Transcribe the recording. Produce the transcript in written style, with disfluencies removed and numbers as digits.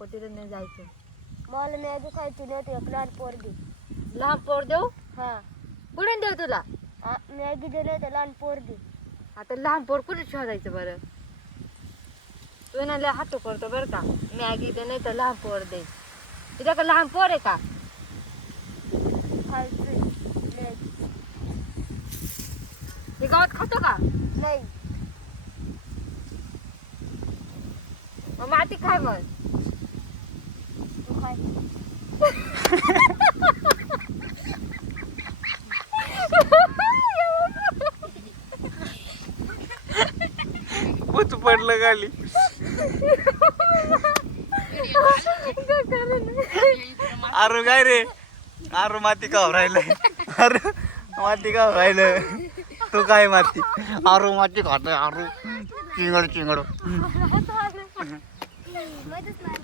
नको तिथं नाही जायचं. मला मॅगी खायची नाही एक लहान पोरगी. लहान पोर देऊ? हा कुठे देऊ तुला? मॅगी दिले तर लहान पोरगी. आता लहान पोर कुठे शोधायचं बरं? तू ना लय हातू करतो बरं का. मॅगी दे नाही तर लहान पोर दे. तुझ्या का लहान पोर आहे का? खायची मॅगी हे गावात खातो का? नाही. मग माती खाय मग. तू खाय. पुच पडलं खाली. आरू काय रे? आरू माती का राहिलं? आरू माती का राहिलं? तू काय माती? आरू माती खातोय. आरू चिंगड चिंगड. मध्येच नाही.